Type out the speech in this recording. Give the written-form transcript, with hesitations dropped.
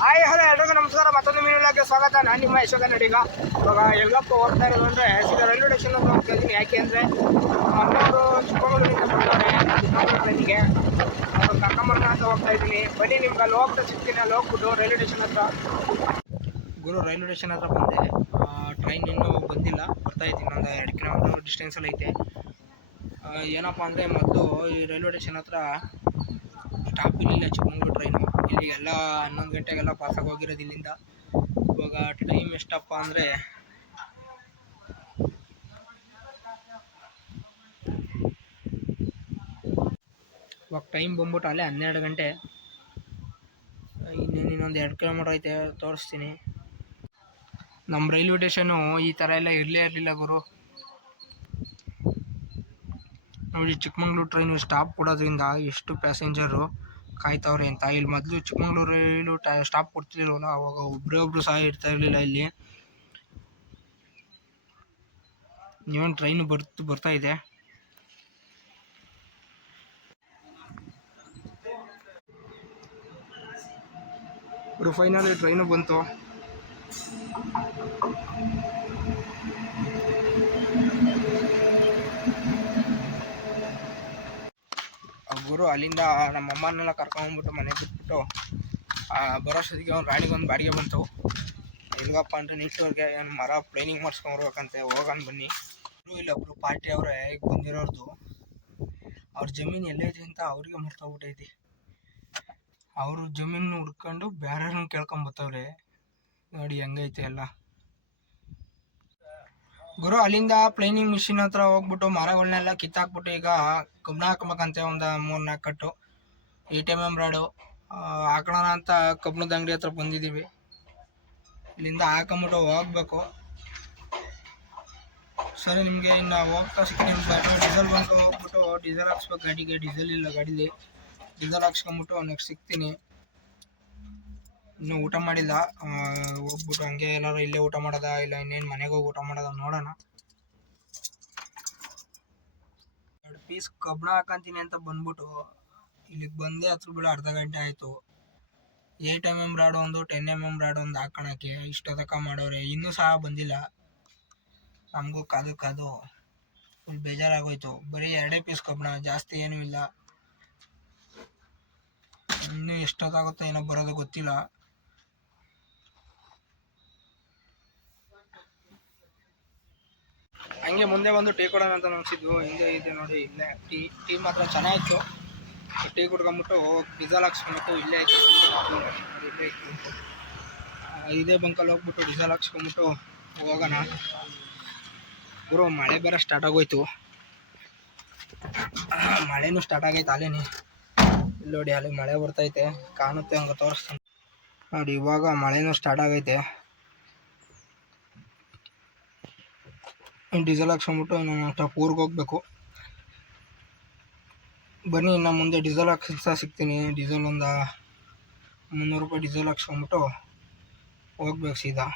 Hi hello ಎಲ್ರಿಗೂ ನಮಸ್ಕಾರ. ಮತ್ತೊಂದು ಮೀನುಗಳಿಗೆ ಸ್ವಾಗತ. ನಾನು ನಿಮ್ಮ ಯಶೋಧ ನಡೀಗ. ಇವಾಗ ಎಲ್ಲಪ್ಪ ಹೋಗ್ತಾ ಇರೋದು ಅಂದರೆ ಸೀದಾ ರೈಲ್ವೆ ಸ್ಟೇಷನ್ ಅಂತ ಹೋಗ್ತಾ ಇದ್ದೀನಿ. ಯಾಕೆ ಅಂದರೆ ಅವರು ಚಿಕ್ಕಮಗಳೂರಿಂದ ಬರ್ತಾರೆ ಟ್ರೈನಿಗೆ. ಅವ್ರು ಕರ್ಕೊಂಬರೋಣ ಅಂತ ಹೋಗ್ತಾ ಇದ್ದೀನಿ. ಬನ್ನಿ ನಿಮ್ಗೆ ಅಲ್ಲಿ ಹೋಗ್ತಾ ಸಿಗ್ತೀನಿ. ಅಲ್ಲಿ ಹೋಗ್ಬಿಟ್ಟು ರೈಲ್ವೆ ಸ್ಟೇಷನ್ ಹತ್ರ ರೈಲ್ವೆ ಸ್ಟೇಷನ್ ಹತ್ರ ಬಂದೆ. ಟ್ರೈನ್ ಇನ್ನೂ ಬಂದಿಲ್ಲ, ಬರ್ತಾ ಇದ್ದೀನಿ. ಒಂದು 2 ಕಿಲೋಮೀಟರ್ ಡಿಸ್ಟೆನ್ಸಲ್ಲಿ ಐತೆ. ಏನಪ್ಪ ಅಂದರೆ ಮೊದಲು ಈ ರೈಲ್ವೆ ಸ್ಟೇಷನ್ ಹತ್ರ ಸ್ಟಾಪ್ ಇರಲಿಲ್ಲ ಚಿಕ್ಕಮಗಳೂರು ಟ್ರೈನು. ಇಲ್ಲಿ ಎಲ್ಲ 11 ಗಂಟೆಗೆಲ್ಲ ಪಾಸಾಗಿ ಹೋಗಿರೋದು ಇಲ್ಲಿಂದ. ಇವಾಗ ಟೈಮ್ ಎಷ್ಟಪ್ಪ ಅಂದರೆ ಇವಾಗ ಟೈಮ್ ಬಂದ್ಬಿಟ್ಟು ಅಲ್ಲೇ 12 ಗಂಟೆ. ಇನ್ನೊಂದು 2 ಕಿಲೋಮೀಟ್ರ್ ಐತೆ, ತೋರಿಸ್ತೀನಿ. ನಮ್ಮ ರೈಲ್ವೆ ಸ್ಟೇಷನು ಈ ಥರ ಎಲ್ಲ ಇರಲಿಲ್ಲ ಗುರು. ನೋಡಿ, ಚಿಕ್ಕಮಗಳೂರು ಟ್ರೈನು ಸ್ಟಾಪ್ ಕೊಡೋದ್ರಿಂದ ಎಷ್ಟು ಪ್ಯಾಸೆಂಜರು ಕಾಯ್ತವ್ರೆ ಅಂತ. ಇಲ್ಲಿ ಮೊದಲು ಚಿಕ್ಕಮಗಳೂರು ರೈಲು ಸ್ಟಾಪ್ ಕೊಡ್ತಿರ್ಲಿಲ್ವಲ್ಲ, ಅವಾಗ ಒಬ್ಬರು ಸಹ ಇರ್ತಾ ಇರಲಿಲ್ಲ ಇಲ್ಲಿ. ನೀವೇನು ಟ್ರೈನು ಬರ್ತಾ ಇದೆ. ಫೈನಲಿ ಟ್ರೈನು ಬಂತು. ಗುರು ಅಲ್ಲಿಂದ ನಮ್ಮ ಅಮ್ಮನೆಲ್ಲ ಕರ್ಕೊಂಡ್ಬಿಟ್ಟು ಮನೆಗೆ ಬಿಟ್ಬಿಟ್ಟು ಬರೋಷ್ಟೊತ್ತಿಗೆ ಅವ್ನು ರಾಣಿಗೊಂದು ಬಾಡಿಗೆ ಬಂತು. ಎಲ್ಗಪ್ಪ ಅಂದರೆ ನಿಟ್ಟೂರ್ಗೆ ಏನು ಮರ ಪ್ಲೈನಿಂಗ್ ಮಾಡಿಸ್ಕೊಂಬರ್ಬೇಕಂತೆ. ಹೋಗೋಣ ಬನ್ನಿ. ಇಲ್ಲೊಬ್ರು ಪಾರ್ಟಿ ಅವರೇ ಈಗ ಬಂದಿರೋರ್ದು. ಅವ್ರ ಜಮೀನು ಎಲ್ಲೈತೆ ಅಂತ ಅವ್ರಿಗೆ ಮರ್ತೋಗ್ಬಿಟ್ಟೈತಿ. ಅವರು ಜಮೀನು ಹುಡ್ಕೊಂಡು ಬೇರೆಯವ್ರನ್ನ ಕೇಳ್ಕೊಂಬತ್ತವ್ರೆ. ನೋಡಿ ಹೆಂಗೈತೆ ಎಲ್ಲ. ಗುರು ಅಲ್ಲಿಂದ ಪ್ಲೈನಿಂಗ್ ಮಿಷಿನ್ ಹತ್ರ ಹೋಗ್ಬಿಟ್ಟು ಮರಗಳನ್ನೆಲ್ಲ ಕಿತ್ತಾಕ್ಬಿಟ್ಟು ಈಗ ಕಬ್ಬಣ ಹಾಕ್ಬೇಕಂತೆ. ಒಂದು 3-4 ಕಟ್ಟು 8mm ರಾಡು ಹಾಕೋಣ ಅಂತ ಕಬ್ಬಣದ ಅಂಗಡಿ ಹತ್ರ ಬಂದಿದ್ದೀವಿ. ಇಲ್ಲಿಂದ ಹಾಕೊಂಬಿಟ್ಟು ಹೋಗ್ಬೇಕು. ಸರಿ, ನಿಮಗೆ ಇನ್ನು ಹೋಗ್ತಾ ಸಿಗ್ತೀನಿ. ಡೀಸೆಲ್ ಬಂದು ಹೋಗ್ಬಿಟ್ಟು ಡೀಸೆಲ್ ಹಾಕ್ಸ್ಬೇಕು ಗಾಡಿಗೆ. ಡೀಸೆಲ್ ಇಲ್ಲ ಗಾಡೀಲಿ. ಡೀಸೆಲ್ ಹಾಕ್ಸ್ಕೊಂಬಿಟ್ಟು ನೆಕ್ಸ್ಟ್ ಸಿಗ್ತೀನಿ. ಇನ್ನೂ ಊಟ ಮಾಡಿಲ್ಲ. ಹೋಗ್ಬಿಟ್ಟು ಹಂಗೆ ಎಲ್ಲರೂ ಇಲ್ಲೇ ಊಟ ಮಾಡೋದ ಇಲ್ಲ ಇನ್ನೇನು ಮನೆಗೆ ಹೋಗಿ ಊಟ ಮಾಡೋದ ನೋಡೋಣ. 2 ಪೀಸ್ ಕಬ್ಬಣ ಹಾಕಂತೀನಿ ಅಂತ ಬಂದ್ಬಿಟ್ಟು ಇಲ್ಲಿಗೆ ಬಂದೆ. ಹತ್ರ ಬೀಳ ಅರ್ಧ ಗಂಟೆ ಆಯಿತು. 8mm ರಾಡು ಒಂದು 10mm ರಾಡು ಒಂದು ಹಾಕೋಣಕ್ಕೆ ಇಷ್ಟೊತ್ತಕ ಮಾಡೋರೆ. ಇನ್ನೂ ಸಹ ಬಂದಿಲ್ಲ. ನಮಗೂ ಕಾದು ಫುಲ್ ಬೇಜಾರಾಗೋಯ್ತು. ಬರೀ 2 ಪೀಸ್ ಕಬ್ಬಣ, ಜಾಸ್ತಿ ಏನೂ ಇಲ್ಲ. ಇನ್ನೂ ಎಷ್ಟೊತ್ತಾಗುತ್ತೋ ಏನೋ ಬರೋದು ಗೊತ್ತಿಲ್ಲ. ಹಂಗೆ ಮುಂದೆ ಬಂದು ಟೀ ಕೊಡೋಣ ಅಂತ ಅನಿಸಿದ್ವು. ಹಿಂದೆ ಇದೆ ನೋಡಿ, ಇಲ್ಲೇ ಟೀ ಮಾತ್ರ ಚೆನ್ನಾಗಿತ್ತು. ಟೀ ಕುಡ್ಕೊಂಬಿಟ್ಟು ಡೀಸೆಲ್ ಹಾಕ್ಸ್ಕೊಂಬಿಟ್ಟು ಇಲ್ಲೇ ಐತೆ ಇಲ್ಲೇ ಇತ್ತು. ಇದೇ ಬಂಕಲ್ಲಿ ಹೋಗ್ಬಿಟ್ಟು ಡೀಸೆಲ್ ಹಾಕ್ಸ್ಕೊಂಬಿಟ್ಟು ಹೋಗೋಣ. ಗುರು ಮಳೆ ಬೇರೆ ಸ್ಟಾರ್ಟ್ ಆಗೋಯ್ತು. ಮಳೆನೂ ಸ್ಟಾರ್ಟ್ ಆಗೈತೆ ಅಲ್ಲೇನೆ. ಇಲ್ಲಿ ನೋಡಿ, ಅಲ್ಲಿ ಮಳೆ ಬರ್ತೈತೆ, ಕಾಣುತ್ತೆ. ಹಂಗೆ ತೋರಿಸ್ತೀನಿ ನೋಡಿ. ಇವಾಗ ಮಳೆನೂ ಸ್ಟಾರ್ಟ್ ಆಗೈತೆ. ಡೀಸೆಲ್ ಹಾಕ್ಸ್ಕೊಂಬಿಟ್ಟು ನಾನು ಊರಿಗೆ ಹೋಗ್ಬೇಕು. ಬನ್ನಿ, ಇನ್ನು ಮುಂದೆ ಡೀಸೆಲ್ ಹಾಕ್ಸ್ತಾ ಸಿಗ್ತೀನಿ. ಡೀಸೆಲ್ ಒಂದು 300 ರೂಪಾಯಿ ಡೀಸೆಲ್ ಹಾಕ್ಸ್ಕೊಂಬಿಟ್ಟು ಹೋಗ್ಬೇಕು ಸೀದಾ.